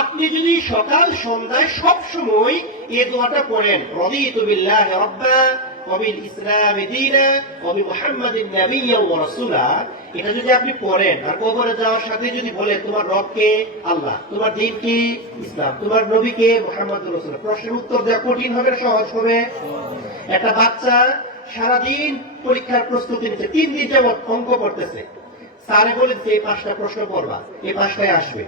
আপনি যদি সকাল সন্ধ্যায় সব সময় এই দোয়াটা পড়েন, রাদিতু বিল্লাহি রাব্বা ওয়া বিল ইসলামি দীনা ওয়া বি মুহাম্মাদিন নাবিয়্যান ওয়া রাসূলা, এটা যদি আপনি পড়েন আর কবরে যাওয়ার সাথে যদি বলেন তোমার রব কে? আল্লাহ, তোমার দ্বীন কি? ইসলাম, তোমার নবী কে? মুহাম্মদুর রাসূলুল্লাহ, প্রশ্নের উত্তর দেওয়া কঠিন হবে সহজ হবে? একটা বাচ্চা সারাদিন পরীক্ষার প্রস্তুতি নিচ্ছে, 3 দিন যাবত অঙ্ক পড়তেছে, স্যারে বলেছে এই 5টা প্রশ্ন পড়বা, এই 5টায় আসবে,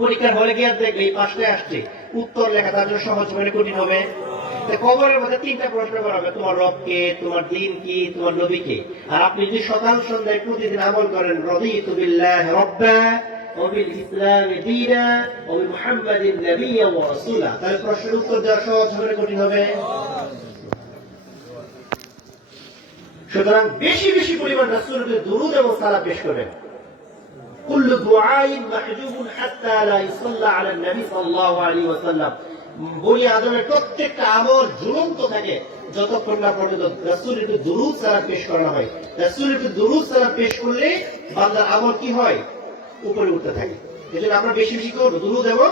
পরীক্ষার হলে গিয়ে দেখবে এই 5টায় আসছে, উত্তর লেখা তার জন্য সহজ হবে কঠিন হবে? কবরের মধ্যে 3টা প্রশ্ন করা হবে, তোমার রব কে, তোমার দ্বীন কি, তোমার নবী কে। আর আপনি যদি সকাল সন্ধ্যায় প্রতিদিন আমল করেন, রাদিতু বিল্লাহি রাব্বা ওয়া বিল ইসলামি দীনা ওয়া বি মুহাম্মাদিন নাবিয়্যান ওয়া রাসূলা, তাহলে প্রশ্নের উত্তর দেওয়া সহজ হবে কঠিন হবে? সুতরাং বেশি বেশি পরিমাণ রাসূলের দুরূদ এবং সালাম পেশ করেন। কুল্লু দুআইন মাহজুবুন হাত্তা লা ইসাল্লা আলা নবী সাল্লাল্লাহু আলাইহি ওয়াসাল্লাম, বনি আদমের প্রত্যেকটা আমল ঝুলন্ত থাকে যতক্ষণ না পর্যন্ত রাসূলের দুরূদ সালাম পেশ করা হয়। রাসূলের দুরূদ সালাম পেশ করলে বান্দার আমল কি হয়? উপরে উঠতে থাকে। এজন্য আমরা বেশি বেশি করব দুরূদ এবং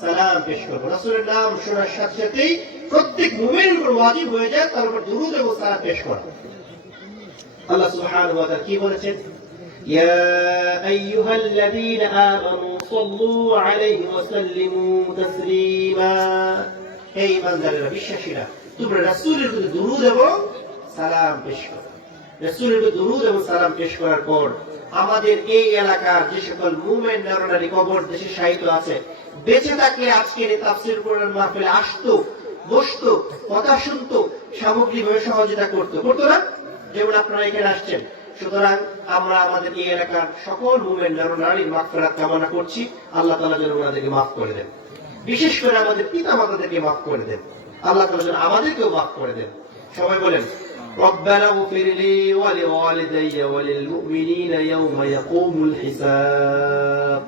সালাম পেশ করব। রাসূলের নাম শোনার সাথে সাথেই প্রত্যেক মুমিনের উপর ওয়াজিব হয়ে যায় তার উপর দুরূদ এবং সালাম পেশ করা। আল্লাহ সুবহানাহু ওয়া তাআলা কি বলেছেন? ইয়া আইয়ুহাল্লাযীনা আমানু সাল্লু আলাইহি ওয়া সাল্লিমু তাসলিমা, হে ঈমানদারেরা, বিশ্বাসীরা, তোমরা রাসূলের প্রতি দুরূদ এবং সালাম পেশ করো। রাসূলের প্রতি দুরূদ এবং সালাম পেশ করার পর আমাদের এই এলাকার যে সকল মুমিন নরনারী কবর দেশে শায়িত আছে, বেঁচে থাকলে আজকের এই তাফসীর কোরআন মাহফিলে আসতো, বসতো, কথা শুনতো, সামগ্রিকভাবে সহযোগিতা করতো না? যেমন আপনারা এখানে আসছেন। সুতরাং আমরা আমাদের এই এলাকার সকল মুমিন নরনারীর মাগফিরাত কামনা করছি। আল্লাহ তাআলা যেন ওনাদেরকে মাফ করে দেন, বিশেষ করে আমাদের পিতা মাতাদেরকে মাফ করে দেন। আল্লাহ তাআলা যেন আমাদেরকেও মাফ করে দেন। সবাই বলেন রব্বানা ইগফির লি ওয়া লিওয়ালিদাইয়া ওয়া লিল মুমিনিনা ইয়াওমা ইয়াকুমুল হিসাব।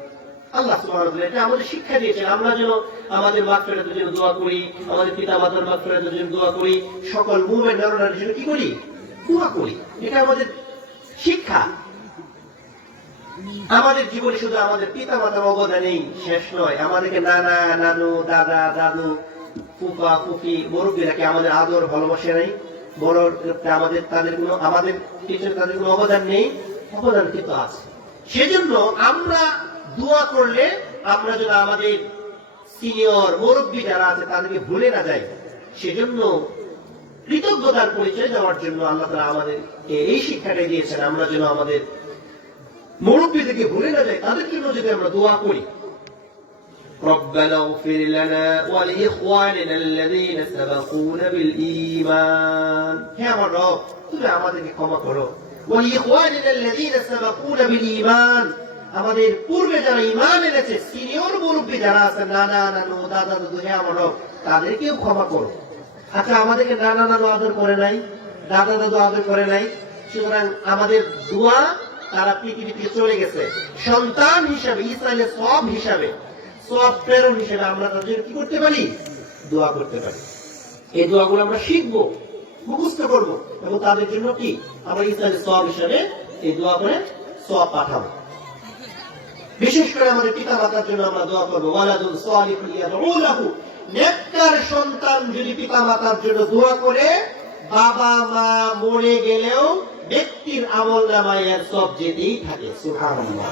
আল্লাহ সুবহানাহু ওয়া তাআলা এটা আমাদের শিক্ষা দিয়েছেন, আমরা যেন আমাদের মাগফিরাতের জন্য দোয়া করি, আমাদের পিতা মাতার মাগফিরাতের জন্য দোয়া করি, সকল মুমিন নরনারীর জন্য কি করি? দোয়া করি। এটা আমাদের শিক্ষা। আমাদের জীবনে শুধু আমাদের পিতা মাতার অবদানেই শেষ নয়, আমাদেরকে নানা নানু দাদা দাদু ফুফা ফুফি মুরব্বীরা কি আমাদের আদর ভালোবাসে নাই? বড় আমাদের তাদের কোনো আমাদের টিচার তাদের কোনো অবদান নেই? অবদান কিন্তু আছে। সেজন্য আমরা দোয়া করলে আমরা যেন আমাদের সিনিয়র মুরব্বী যারা আছে তাদেরকে ভুলে না যাই। সেজন্য কৃতজ্ঞতার পরিচয় দেওয়ার জন্য আল্লাহ তাআলা আমাদের এই শিক্ষাটা দিয়েছেন, আমরা যেন আমাদের মুরব্বীদেরকে ভুলে না যাই, তাদের জন্য যদি আমরা দোয়া করি। রব্বানা ইগফির লানা ওয়া লিইখওয়ানিনা আল্লাযীনা সাবাকুনা বিল ঈমান, হে আমার রব, তুমি আমাদেরকে ক্ষমা করো। ওয়া লিইখওয়ানিনা আল্লাযীনা সাবাকুনা বিল ঈমান, আমাদের পূর্বে যারা ঈমান এনেছে, সিনিয়র মুরব্বী যারা আছেন, নানা নানু দাদা দাদু, হে আমার রব, তাদেরকেও ক্ষমা করো। আচ্ছা, আমাদেরকে নানা নানু আদর করে নাই, দাদা দাদু আদর করে নাই, সুতরাং আমাদের দোয়া তারা পৃথিবী থেকে চলে গেছে, সন্তান হিসাবে ইসরায়েলের সব হিসাবে, সব প্রেরণ হিসাবে আমরা তাদের কি করতে পারি? দোয়া করতে পারি। এই দোয়াগুলো আমরা শিখবো, মুখস্থ করবো এবং তাদের জন্য কি আমরা ইসরায়েলের সব হিসাবে এই দোয়া করে সব পাঠাবো। বিশেষ করে আমাদের পিতা মাতার জন্য আমরা দোয়া করবো। ওয়ালাদুন সালিহুন ইয়াদউ লাহু, নেককার সন্তান যদি পিতা মাতার জন্য দোয়া করে, বাবা মা মরে গেলেও ব্যক্তির আমলনামায় এর সব যেতেই থাকে। সুবহানাল্লাহ।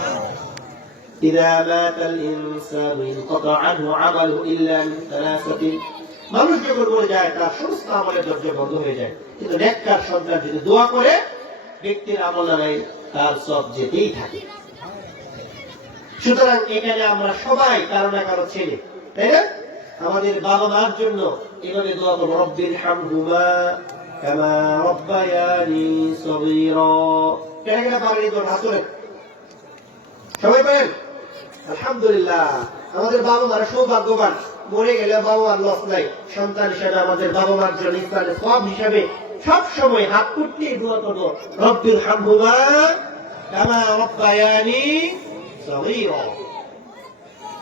ইযা মাতাল ইনসানু ইনকাতা আনহু আমালু ইল্লা মিন সালাসাতিন, মানুষ যখন মরে যায় তার সমস্ত আমলের দরজা বন্ধ হয়ে যায়, কিন্তু নেককার সন্তান যদি দোয়া করে ব্যক্তির আমলনামায় তার সব যেতেই থাকে। সুতরাং এখানে আমরা সবাই কারো না কারো ছেলে, তাই না? আমাদের বাবা মার জন্য এভাবে দোয়া করব, রব্বির হামহুমা কামা রব্বায়ানি সগীরা। কেন কেন পারেন এই দোয়া? আসলে সবাই পারেন? আলহামদুলিল্লাহ, আমাদের বাবা মারা সৌভাগ্যবান, মরে গেলে বাবা মার লস নাই। সন্তান হিসাবে আমাদের বাবা মার জন্য ইসলামের সব হিসাবে সব সময় হাত উঠিয়ে দোয়া করব, রব্বির হামহুমা কামা রব্বায়ানি সগীরা।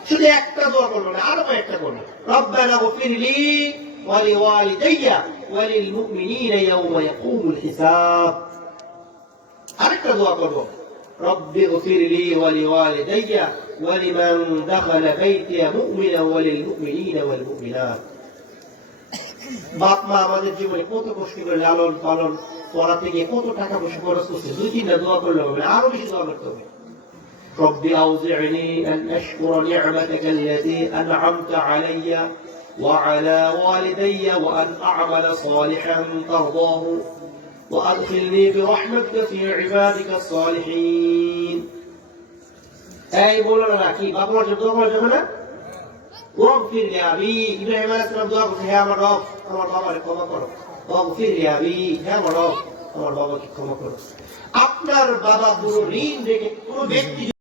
শুধু একটা দোয়া করলো না, আরো একটা করলো, রব্বানা ইগফির লি ওয়া লিওয়ালিদাইয়া ওয়া লিল মুমিনিনা ইয়াওমা ইয়াকুমুল হিসাব। আরেকটা দোয়া করব, রব্বি ইগফির লি ওয়া লিওয়ালিদাইয়া ওয়ালিমান দাখালা বাইতা মুমিনা ওয়ালিল মুমিনিনা ওয়াল মুমিনাত। বাপ মা আমাদের জীবনে কত কষ্ট করে লালন পালন করা থেকে কত টাকা পয়সা খরচ করছে, 2-3টা দোয়া করলে হবে, আরো বেশি দোয়া করতে হবে। رب أوزعني أن أشكر نعمتك التي أنعمت علي وعلى والدي وأن أعمل صالحا ترضاه وأدخلني برحمتك في عبادك الصالحين. أي بولنا ناكي بابا جدوا ما جمنا واغفر لي أبي إبراهيم عليه السلام دعا করছে, হে আমার রব আমার বাবাকে ক্ষমা করো, واغفر لي أبي হে আমার রব আমার বাবাকে ক্ষমা করো। আপনার বাবা পুরো ঋণ রেখে কোনো ব্যক্তি